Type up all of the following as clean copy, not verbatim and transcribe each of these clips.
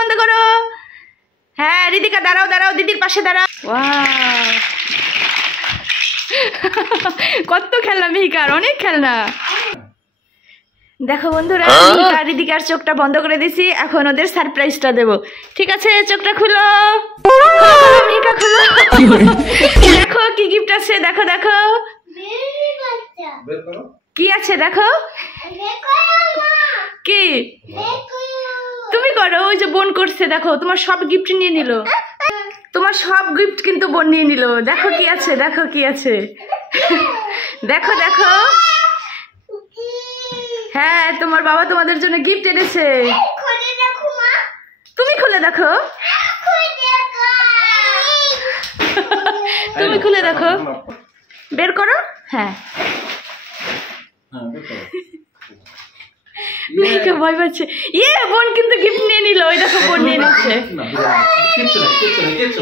বন্ধ করো। হ্যাঁ রিদিকা দাঁড়াও দাঁড়াও, দিদির পাশে দাঁড়াও। ওয়াও কত খেলনা মিহিকার, অনেক খেলনা। দেখো বন্ধুরা, মিহিকা রিদিকার চোখটা বন্ধ করে দিছি, এখন ওদের সারপ্রাইজটা দেবো। ঠিক আছে, চোখটা খুলো, মিহিকা খুলো। দেখো কি গিফট আছে, দেখো দেখো কি আছে, দেখো কি তুমি করো। ওই যে বোন করছে, দেখো তোমার সব গিফট নিয়ে নিল, তোমার সব গিফট কিন্তু বোন নিয়ে নিল। দেখো কি আছে, দেখো কি আছে, দেখো দেখো। হ্যাঁ তোমার বাবা তোমাদের জন্য গিফট এনেছে, তুমি খুলে দেখো, তুমি খুলে দেখো, বের করো। হ্যাঁ মিহিকা ভয় পাচ্ছে, ইয়ে বোন কিন্তু গিফট নিয়ে নিল, ওই দেখো বোন নিয়ে নিচ্ছে।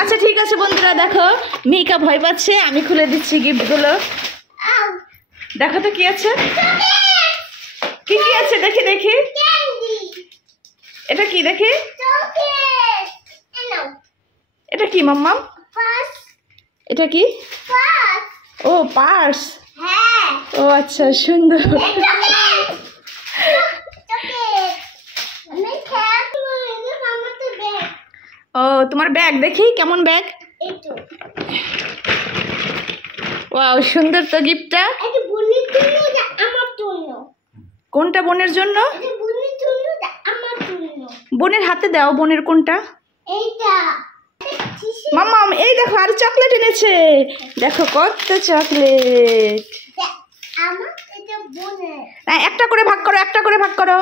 আচ্ছা ঠিক আছে বন্ধুরা, দেখো মিহিকা ভয় পাচ্ছে, আমি খুলে দিচ্ছি গিফট গুলো। দেখো তো কি আছে, কি কি আছে দেখি দেখি, এটা কি দেখি, এটা কি মাম্মাম, এটা কি, ও পার্স, ও আচ্ছা সুন্দর। ও তোমার ব্যাগ দেখি, কেমন ব্যাগ, ওয়াও সুন্দর তো গিফটটা। কোনটা বোনের জন্য, বোনের হাতে দাও, বোনের কোনটা, মাম্মা এই দেখো আর চকলেট এনেছে, দেখো কত চকলেট। একটা করে ভাগ করো, একটা করে ভাগ করো।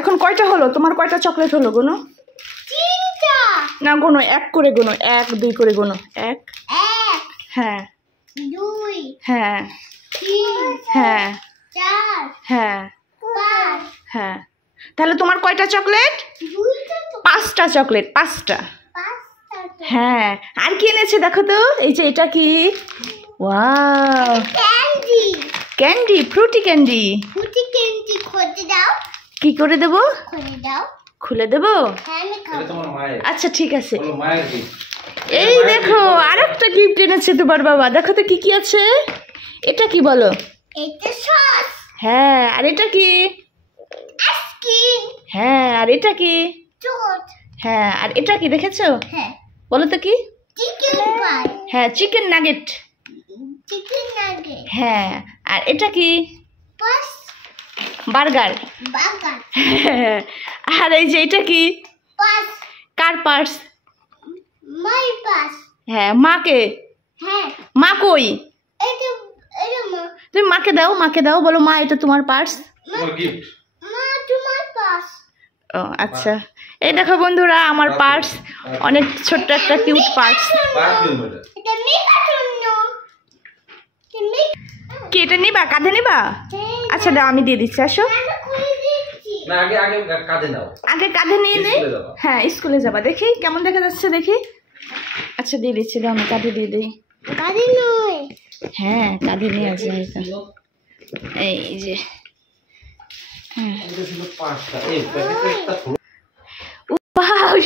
এখন কয়টা হলো তোমার, কয়টা চকলেট হলো গোনো, না গোনো, এক করে গোনো, 1 2 করে গোনো, 1 হ্যাঁ 2 হ্যাঁ 3 হ্যাঁ 4 হ্যাঁ 5 হ্যাঁ। তাহলে তোমার কয়টা চকলেট, 5টা চকলেট, 5টা। হ্যাঁ আর কি এনেছে দেখো তো, এই যে এটা কি, ওয়াও ক্যান্ডি, ফ্রুটি ক্যান্ডি, কি করে দেবো, খুলে দেবো, আচ্ছা ঠিক আছে। এই দেখো আর একটা গিফট এনেছে তোমার বাবা, দেখো তো কি কি আছে, এটা কি বলো, হ্যাঁ আর এটা কি, হ্যাঁ আর এটা কি, হ্যাঁ আর এটা কি দেখেছো, বলো তো কি, হ্যাঁ চিকেন নাগেট, হ্যাঁ আর এটা কি, বার্গার, আর এই যে এটা কি, কার পার্স, হ্যাঁ মাকে, মা কই, তুমি মাকে দাও, মাকে দাও, বলো মা এটা তোমার পার্স, ও আচ্ছা। এই দেখো বন্ধুরা আমার পার্স, অনেক ছোট্ট একটা কিউট পার্স। কি এটা নিবা, কাঁধে নিবা, আচ্ছা দাও আমি দিয়ে দিচ্ছি, আসো আগে কাঁধে নিয়ে নেই, হ্যাঁ স্কুলে যাবা, দেখি কেমন দেখা যাচ্ছে দেখি, আচ্ছা দিয়ে দিচ্ছি, দাও আমি কাঁধে দিয়ে দিই, হ্যাঁ কাঁধে নিয়ে আসবে, এই যে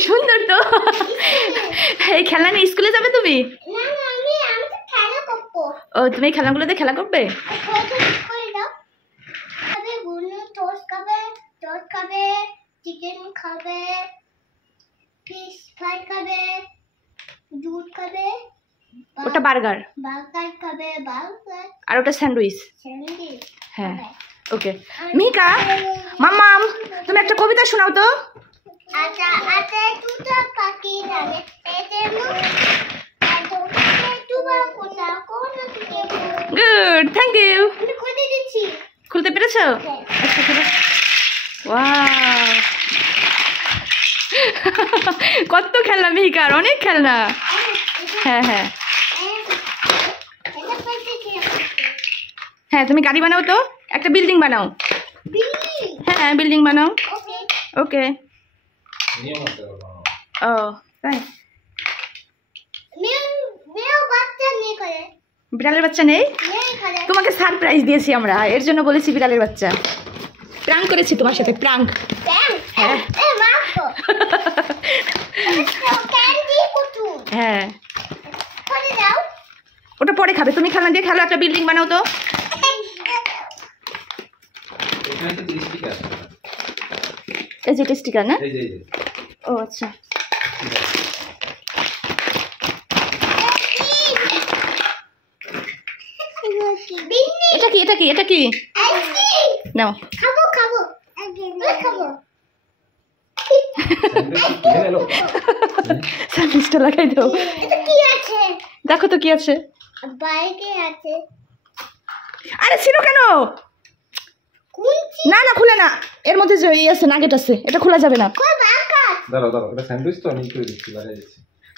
সুন্দর তো। এই খেলনা নিয়ে স্কুলে যাবে তুমি, ও তুমি এই খেলনাগুলোতে খেলা করবে, চিকেন খাবে, ফিশ ফ্রাই খাবে, দুধ খাবে, ওটা বার্গার, খাবে, আর ওটা স্যান্ডউইচ, হ্যাঁ ওকে। মিহিকা মাম্মাম তুমি একটা কবিতা শোনাও তো, গুড থ্যাংক ইউ, খুলতে পেরেছো, ওয়াও কত খেলনা মিহিকার, অনেক খেলনা, হ্যাঁ হ্যাঁ হ্যাঁ তুমি গাড়ি বানাও তো, একটা বিল্ডিং বানাও, হ্যাঁ বিল্ডিং বানাও, ওকে ও তাই বিড়ালের বাচ্চা নেই? তোমাকে সারপ্রাইজ দিয়েছি আমরা, এর জন্য বলেছি বিড়ালের বাচ্চা। প্রাঙ্ক করেছি তোমার সাথে, প্রাঙ্ক। হ্যাঁ হ্যাঁ, ওটা পরে খাবে। তুমি খেলনা দিয়ে খেলো, একটা বিল্ডিং বানাও তো। এই যে স্টিকার না? ও আচ্ছা, এটা কি এটা কি এটা কি? নাও স্যান্ডউইচটা লাগাই দাও। দেখো তো কি আছে। আরে ছিল কেন? না না খুলে না, এর মধ্যে যে ই আছে, নাগেট আছে, এটা খোলা যাবে না।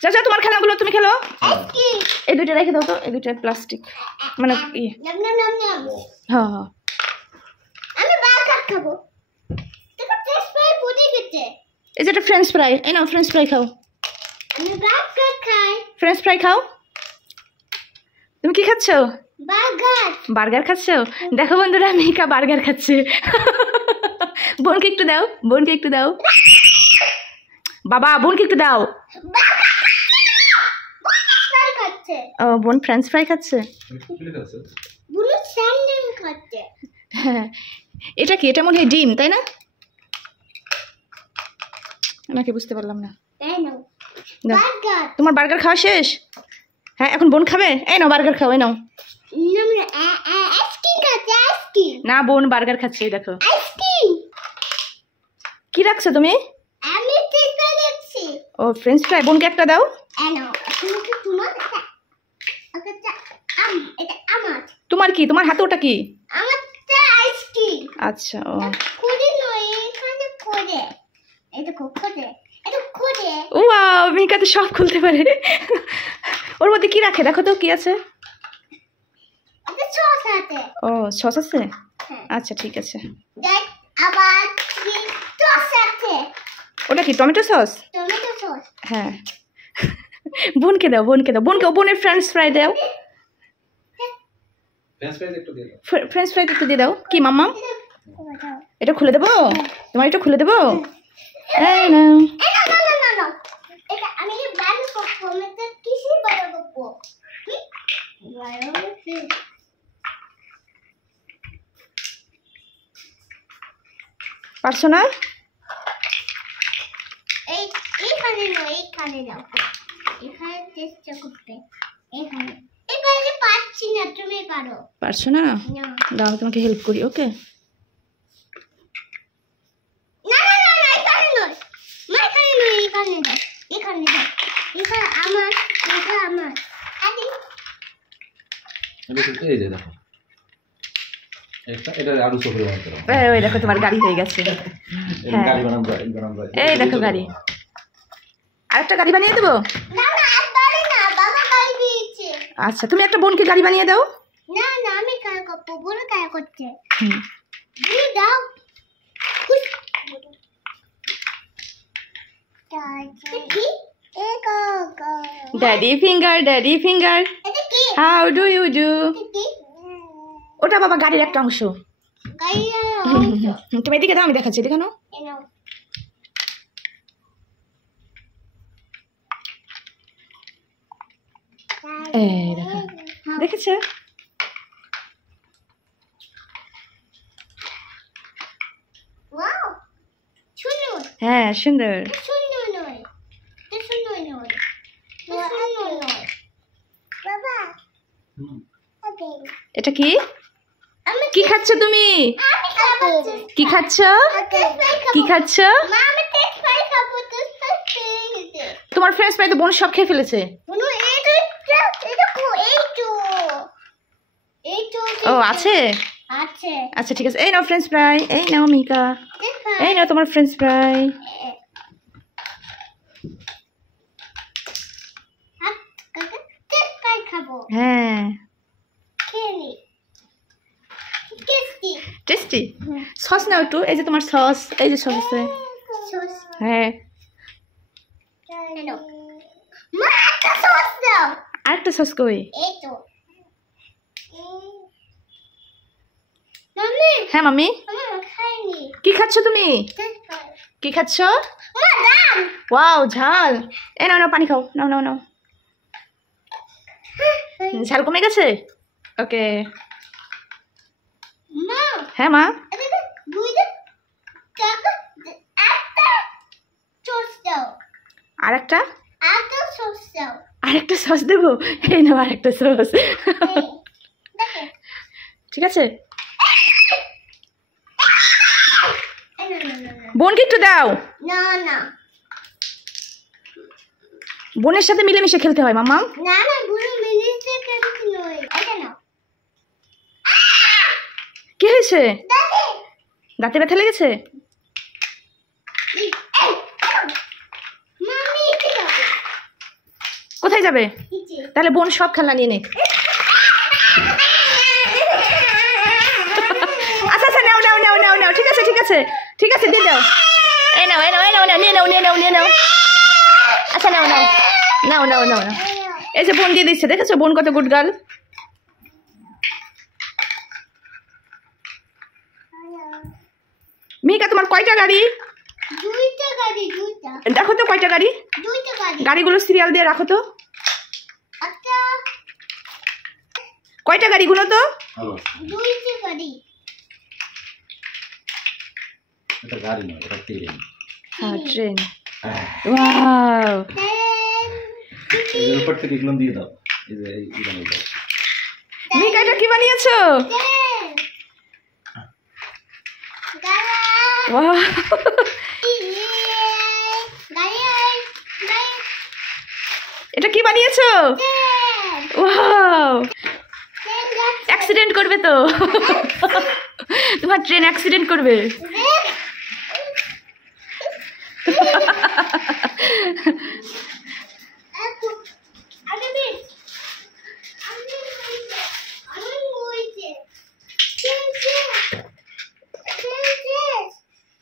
চাচা তোমার খেলাগুলো তুমি খেলো। এই দুইটা রেখে দাও তো, এই দুইটা প্লাস্টিক, মানে হ্যাঁ হ্যাঁ। এই যে একটা ফ্রেঞ্চ ফ্রাই, এই নাও ফ্রেঞ্চ ফ্রাই খাও। ফ্রেঞ্চ ফ্রাই খাও। তুমি কি খাচ্ছ? বার্গার খাচ্ছ? দেখো বন্ধুরা, মিকা বার্গার খাচ্ছে। বোনকে একটু দাও, বোনকে একটু দাও। বাবা বোনকে একটু দাও। ও বোন ফ্রেঞ্চ ফ্রাই খাচ্ছে। হ্যাঁ, এটা কি? এটা মনে হয় ডিম, তাই না? আমাকে বুঝতে পারলাম না। তোমার বার্গার খাওয়া শেষ? হ্যাঁ, এখন বোন খাবে। এই নাও বার্গার খাও, এই নাও। না, বোন বার্গার খাচ্ছে, দেখো। কি রাখছো তুমি? ও ফ্রেঞ্চ ফ্রাই। বোনকে একটা দাও। তোমার কি? তোমার হাতে ওটা কি? আচ্ছা, ও ওয়াও, মিকা তো সব খুলতে পারে। ওর মধ্যে কি রাখে দেখো তো, কি আছে? ও সস আছে। আচ্ছা ঠিক আছে। ওটা কি? Tomato sauce? হ্যাঁ। বোনকে দাও, বোনকে দাও, বোনকে। বোনের ফ্রেঞ্চ ফ্রাই দাও। ফ্রেঞ্চ ফ্রাই একটু দিয়ে দাও। কি মাম্মা? এটা খুলে দেবো তোমার? এটা খুলে দেবো? এই নাও। পারছো না? পারছো না? দাও আমি তোমাকে হেল্প করি। ওকে, ওই দেখো তোমার গাড়ি হয়ে গেছে। এই দেখো গাড়ি। আরেকটা গাড়ি বানিয়ে দেবো। আচ্ছা, তুমি একটা বোনকে গাড়ি বানিয়ে দাও। না না, আমি কাজ করব, বোন কাজ করছে। তুমি দাও। Daddy finger, daddy finger, how do you do. ওটা বাবা গাড়ির একটা অংশ। তুমি এদিকে দাও, আমি দেখাচ্ছি। দেখানো। এই দেখো, দেখেছো? হ্যাঁ সুন্দর। এটা কি? কি খাচ্ছ তুমি? কি খাচ্ছ? কি খাচ্ছ? তোমার ফ্রেঞ্চ ফ্রাই তো বোন সব খেয়ে ফেলেছে। ও আছে? আচ্ছা ঠিক আছে। এই নাও ফ্রেঞ্চ ফ্রাই। এই নাও মিকা, এই নাও তোমার ফ্রেঞ্চ ফ্রাই। হ্যাঁ টেস্টি। সস নাও একটু। এই যে তোমার সস, এই যে সস আছে। হ্যাঁ আরেকটা সস কই? হ্যাঁ মাম্মি, কি খাচ্ছ তুমি? কি খাচ্ছ? ওয়াও, ঝাল। এই নাও নাও, পানি খাও, নাও নাও নাও। ঝাল কমে গেছে? ওকে। হ্যাঁ মা, আরেকটা সস দেবো? এই নাও আরেকটা সস। ঠিক আছে, বোনকে একটু দাও। বোনের সাথে মিলেমিশে খেলতে হয় মাম্মা। কি হয়েছে? দাঁতে ব্যথা লেগেছে? কোথায় যাবে? তাহলে বোন সব খেলনা নিয়ে নে। আচ্ছা আচ্ছা, নাও নাও নাও নাও নাও, ঠিক আছে ঠিক আছে ঠিক আছে, দিয়ে দাও। এই নাও এই নাও এই নাও, নিয়ে নাও নিয়ে নাও নিয়ে নাও। আচ্ছা নাও নাও নাও নাও নাও নাও। এই যে বোন দিয়ে দিচ্ছে, দেখেছো বোন কত গুড গার্ল। মিকা, তোমার কয়টা গাড়ি? দেখো তো কয়টা গাড়ি। গাড়িগুলো সিরিয়াল দিয়ে রাখো তো। কয়টা গাড়ি গুলো তো? হ্যাঁ, ট্রেন। ওয়াও, মিকা এটা কি বানিয়েছো? ওয়াও, এটা কি বানিয়েছো? ওয়াও, অ্যাক্সিডেন্ট করবে তো। তোমার ট্রেন অ্যাক্সিডেন্ট করবে।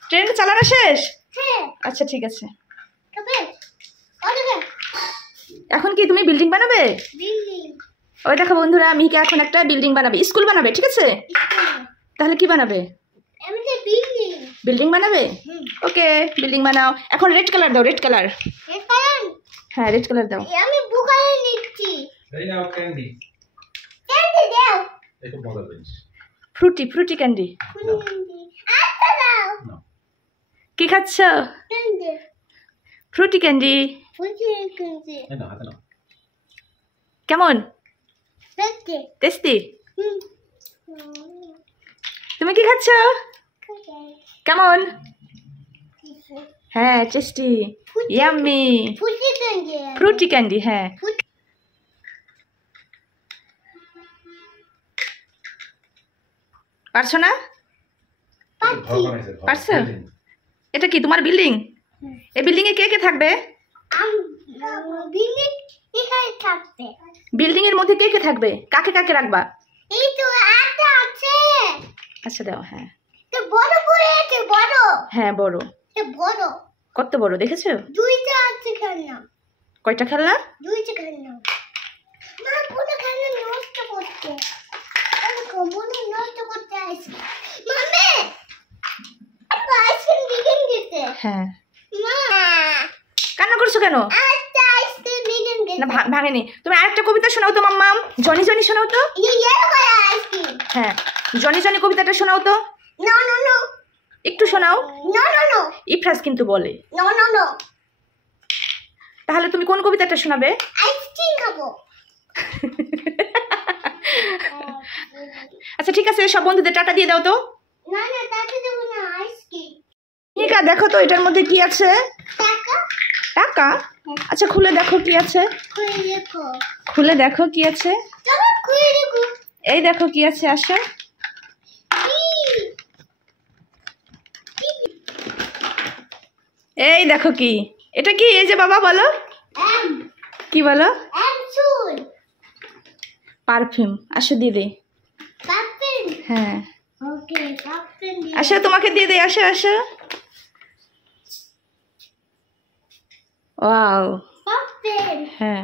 ট্রেন চালানো শেষ? আচ্ছা ঠিক আছে। এখন কি তুমি বিল্ডিং বানাবে? ওই দেখো বন্ধুরা, মিকা এখন একটা বিল্ডিং বানাবে, স্কুল বানাবে। ঠিক আছে, তাহলে কি বানাবে? বিল্ডিং বানাবে। ওকে, বিল্ডিং বানাও। এখন রেড কালার দাও, রেড কালার। হ্যাঁ, রেড কালার দাও। আমি ব্লু কালার নিচ্ছি। এই নাও ক্যান্ডি। ক্যান্ডি দাও। এটা মজা জিনিস। ফ্রুটি, ফ্রুটি ক্যান্ডি। আচ্ছা দাও। কি খাচ্ছ? Candy. Frooti candy. Frooti candy. এই নাও, হাতে নাও। কেমন? টেস্টি। টেস্টি? তুমি কি খাচ্ছ? কেমন? হ্যাঁ, tasty, yummy. Frooti candy. Frooti candy, হ্যাঁ। পারছো না? পারছো? এটা কি তোমার বিল্ডিং? এই বিল্ডিং এ কে কে থাকবে? বিল্ডিং এর মধ্যে কে কে থাকবে? কাকে কাকে রাখবা? এই তো একটা আছে। আচ্ছা দাও। হ্যাঁ, তো বড় করে আছে, বড়। হ্যাঁ বড়। তো বড়। কত বড় দেখেছো? দুইটা আছে খেলনা। কয়টা খেলনা? দুইটা খেলনা। মা পুরো খেলনা নষ্ট করতে। আমি কোমনে নষ্ট করতে আইছি। মাম্মি, আপা আইসক্রিম বিকেন গেছে। হ্যাঁ। মা, কান্না করছো কেন? একটা আইসক্রিম বিকেন গেছে। না, ভাঙেনি। তুমি আরেকটা কবিতা শোনাও তো মাম্মাম। জনি জনি শোনাও তো। এই ইয়েলো কালার আইসক্রিম। হ্যাঁ, জনি জনি কবিতাটা শোনাও তো। No no no. একটু শোনাও। No no no. ইফরাজ কিন্তু বলে। No no no. তাহলে তুমি কোন কবিতাটা শোনাবে? আইসক্রিম খাবো। আচ্ছা ঠিক আছে, সব বন্ধুদের টাটা দিয়ে দাও তো। না না, টাকা দেব না, আইসক্রিম। মিকা দেখো তো এটার মধ্যে কি আছে। টাকা। টাকা? আচ্ছা খুলে দেখো কি আছে। খুলে দেখো। খুলে দেখো কি আছে। চলো খুলে দেখো। এই দেখো কি আছে, আসো। এই দেখো কি। এটা কি? এই যে বাবা বলো। কি বলো? পারফিউম। আসো দিয়ে দে। হ্যাঁ, আসো তোমাকে দিয়ে দে। আসো আসো। ওয়াও, হ্যাঁ।